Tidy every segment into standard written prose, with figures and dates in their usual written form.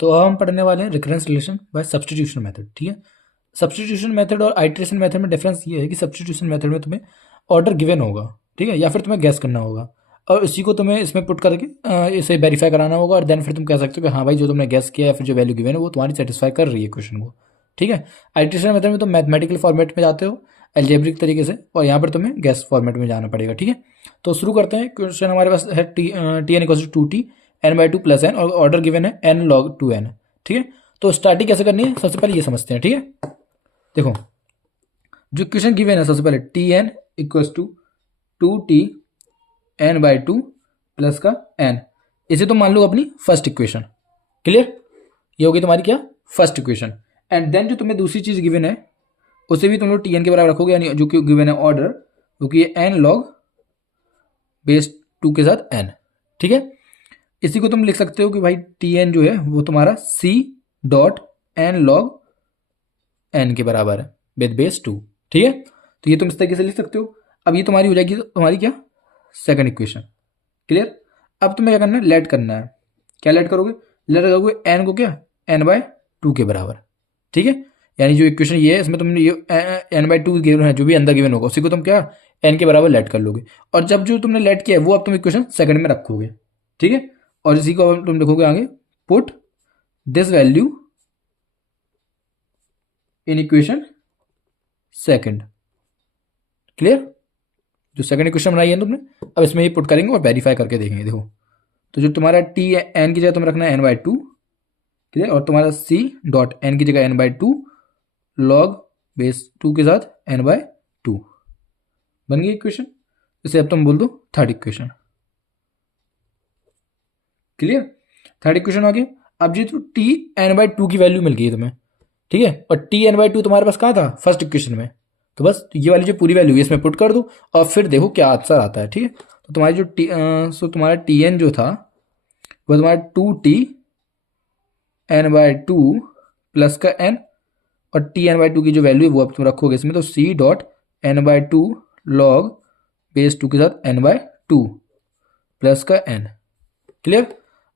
तो अब हम पढ़ने वाले हैं recurrence relation bye substitution method. ठीक है, सब्स्टिट्यूशन मेथड और आइटरेशन मेथड में डिफरेंस ये है कि सब्स्टिट्यूशन मेथड में तुम्हें ऑर्डर गिवन होगा, ठीक है, या फिर तुम्हें गैस करना होगा और इसी को तुम्हें इसमें पुट करके इसे वेरीफाई कराना होगा और देन फिर तुम कह सकते हो कि हाँ भाई जो तुमने गैस किया या फिर जो वैल्यू गिवन है वो तुम्हारी सेटिस्फाई कर रही है क्वेश्चन को। ठीक है, आइटरेशन मेथड में तुम मैथमेटिकल फॉर्मेट में जाते हो एल्जेब्रिक तरीके से और यहाँ पर तुम्हें गैस फॉर्मेट में जाना पड़ेगा। ठीक है, तो शुरू करते हैं। क्वेश्चन हमारे पास है T N equal to T N by two plus N और ऑर्डर गिवन है एन लॉग टू एन। ठीक है, तो स्टार्टिंग कैसे करनी है सबसे पहले ये समझते हैं। ठीक है, देखो जो क्वेश्चन गिवन है सबसे पहले T N equal to T N by two plus का एन, इसे तो मान लो अपनी फर्स्ट इक्वेशन। क्लियर, ये होगी तुम्हारी क्या फर्स्ट इक्वेशन। एंड देन जो तुम्हें दूसरी चीज गिवन है उसे भी तुम लोग टी एन के बराबर रखोगे, यानी जो कि गिवन है ऑर्डर, क्योंकि ये एन लॉग बेस टू के साथ एन। ठीक है, इसी को तुम लिख सकते हो कि भाई टी एन जो है वो तुम्हारा C dot N log N के बराबर है विद बेस टू। ठीक है, तो ये तुम इस तरीके से लिख सकते हो। अब ये तुम्हारी हो जाएगी तुम्हारी क्या सेकंड इक्वेशन। क्लियर, अब तुम्हें क्या करना है, लेट करना है। क्या लेट करोगे, लेट करोगे एन को क्या एन बाय टू के बराबर। ठीक है, यानी जो इक्वेशन ये है इसमें तुमने ये एन बाई टू गिवन है जो भी अंदर गिवन होगा उसी को तुम क्या एन के बराबर लेट कर लोगे और जब जो तुमने लेट किया है वो अब तुम इक्वेशन सेकंड में रखोगे। ठीक है, और इसी को तुम लिखोगे आगे put this value in equation second. Clear, जो सेकंड इक्वेशन बनाई है तुमने अब इसमें ये पुट करेंगे और वेरीफाई करके देखेंगे। देखो तो जो तुम्हारा टी एन की जगह तुम रखना है एन बाई टू। क्लियर, और तुम्हारा सी डॉट एन की जगह N by two log base two के साथ एन बाय टू बन गई इक्वेशन। इसे अब तुम बोल दो third equation. Clear, third equation आ गया। अब ये तो टी एन बाई टू की वैल्यू मिल गई तुम्हें। ठीक है, और टी एन बाई टू तुम्हारे पास कहाँ था फर्स्ट इक्वेशन में, तो बस ये वाली जो पूरी वैल्यू है इसमें पुट कर दो और फिर देखो क्या आंसर आता है। ठीक है, तो तुम्हारी जो तुम्हारा टी एन जो था वो तुम्हारा two T N by two plus का एन और टी एन बाई टू की जो वैल्यू है वो अब तुम रखोगे इसमें, तो C dot N by two log base two के साथ एन बाय टू प्लस का एन। क्लियर,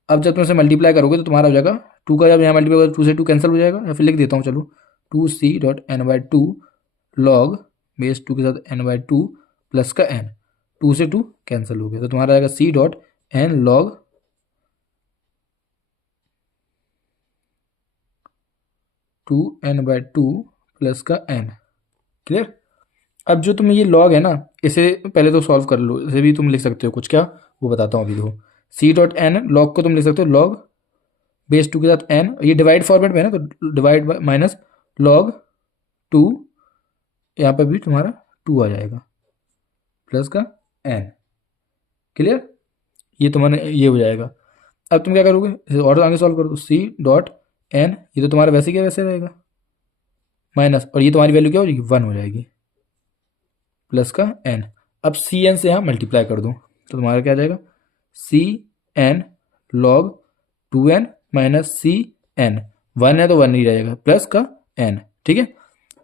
अब जब तुम इसे मल्टीप्लाई करोगे तो तुम्हारा हो जाएगा टू का, जब यहाँ मल्टीप्लाई करोगे टू से टू कैंसिल हो जाएगा, या फिर लिख देता हूँ चलो two C dot N by two log base two के साथ एन बाई टू प्लस का एन, टू से टू कैंसिल हो गया तो तुम्हारा आएगा C dot N log two N by two plus का एन। क्लियर, अब जो तुम्हें ये लॉग है ना इसे पहले तो सॉल्व कर लो, इसे भी तुम लिख सकते हो कुछ, क्या वो बताता हूँ अभी। देखो सी डॉट एन लॉग को तुम लिख सकते हो लॉग बेस टू के साथ एन, ये डिवाइड फॉर्मेट में है ना तो डिवाइड माइनस लॉग टू, यहाँ पर भी तुम्हारा टू आ जाएगा प्लस का एन। क्लियर, ये तुम्हारे ये हो जाएगा। अब तुम क्या करोगे इसे और आगे सॉल्व करो, सी डॉट एन ये तो तुम्हारा वैसे क्या वैसे रहेगा माइनस, और ये तुम्हारी वैल्यू क्या हो जाएगी वन हो जाएगी प्लस का एन। अब सी एन से यहाँ मल्टीप्लाई कर दो तो तुम्हारा क्या आ जाएगा C N log two N minus C N, one है तो वन ही रहेगा प्लस का एन। ठीक है,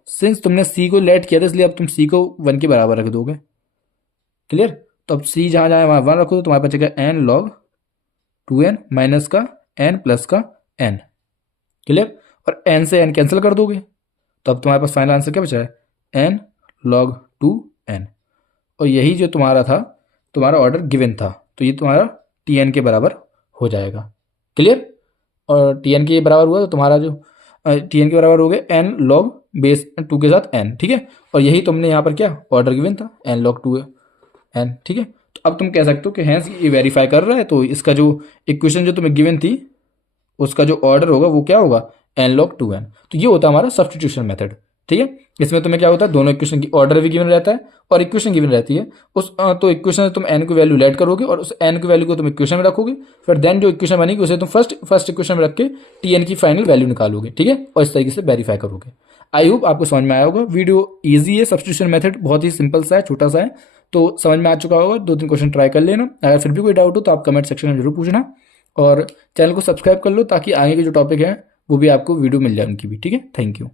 सिंस तुमने सी को लेट किया था इसलिए अब तुम सी को वन के बराबर रख दोगे। क्लियर, तो अब सी जहाँ जहाँ वहाँ वन रखो तो तुम्हारे पास बचेगा N log two N minus का एन प्लस का एन। क्लियर, और एन से एन कैंसिल कर दोगे तो अब तुम्हारे पास फाइनल आंसर क्या बचा है एन लॉग टू एन, और यही जो तुम्हारा था तुम्हारा ऑर्डर गिवन था तो ये तुम्हारा टी एन के बराबर हो जाएगा। क्लियर, और टी एन के बराबर हुआ तो तुम्हारा जो टी एन के बराबर हो गया एन लॉग बेस टू के साथ एन। ठीक है, और यही तुमने यहाँ पर क्या ऑर्डर गिवन था एन लॉग टू एन। ठीक है, तो अब तुम कह सकते हो कि हैंस ये वेरीफाई कर रहा है तो इसका जो इक्वेशन जो तुम्हें गिवन थी उसका जो ऑर्डर होगा वो क्या होगा एन लॉग टू एन। तो ये होता है हमारा सब्स्टिट्यूशन मेथड। ठीक है, इसमें तुम्हें क्या होता है दोनों इक्वेशन की ऑर्डर भी गिवन रहता है और इक्वेशन गिवन रहती है उस तो इक्वेशन में तुम एन की वैल्यू लेट करोगे और उस एन की वैल्यू को तुम इक्वेशन में रखोगे, फिर देन जो इक्वेशन बनेगी उसे तुम फर्स्ट इक्वेशन में रख के टी एन की फाइनल वैल्यू निकालोगे। ठीक है, और इस तरीके से वेरीफाई करोगे। आई होप आपको समझ में आया होगा। वीडियो ईजी है, सब्स्टिट्यूशन मेथड बहुत ही सिंपल सा है, छोटा सा है, तो समझ में आ चुका होगा। दो तीन क्वेश्चन ट्राई कर लेना, अगर फिर भी कोई डाउट हो तो आप कमेंट सेक्शन में जरूर पूछना और चैनल को सब्सक्राइब कर लो ताकि आगे के जो टॉपिक है वो भी आपको वीडियो मिल जाए उनकी भी। ठीक है, थैंक यू।